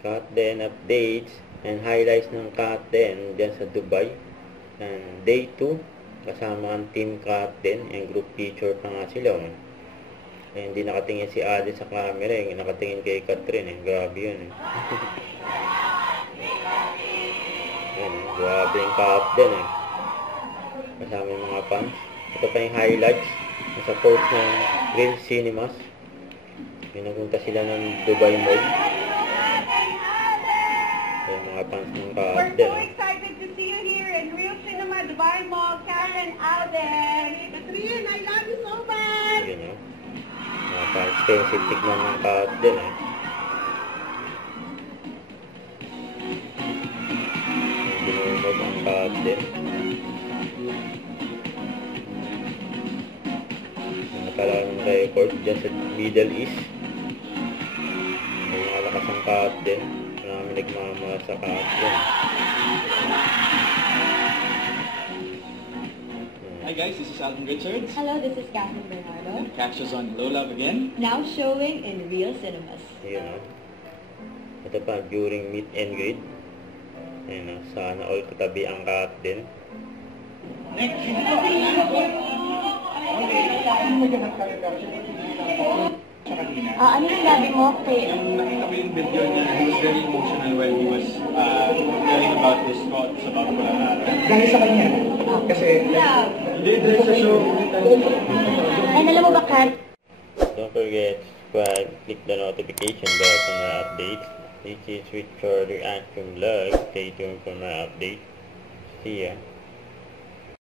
Cut Den updates and highlights ng Cut Den dyan sa Dubai. And day 2, kasama ang team Cut Den, and group picture pa nga sila. Eh, hindi nakatingin si Adi sa camera, nakatingin kay Catherine. Grabe yun. Yan, grabe yung Cut Den. Kasama yung mga fans. Ito pa yung highlights sa post ng Real Cinemas. Pinapunta sila ng Dubai Mall. Yung mga fans ng Cut Den. We're so excited to see you here in Real Cinema, Dubai Mall, Karen, Alden. Catherine, I love you so much! Yun, no? Napaka-expensive tignan ng Cut Den. Binumog ang Cut Den. Nakalalang record dyan sa Middle East. May malakas ang Cut Den. Marami nagmamahal sa Cut Den. Hi guys, this is Alvin Richards. Hello, this is Catherine Bernardo. And catch us on Low Love Again. Now showing in Real Cinemas. Yun, no? Ito pa, during meet and greet. Ayun, no? Sana all katabi ang Cut Den. Ano yung sabi mo kay... Nakita ko yung video niya, he was very emotional when he was telling about his thoughts about Kulanara. Dahil sa kanya. Kasi... Hindi, dahil sa show. And alam mo ba, Kat? Don't forget to subscribe, click the notification bell for more updates. This is Richard Reaction Vlog. Stay tuned for more updates. See ya.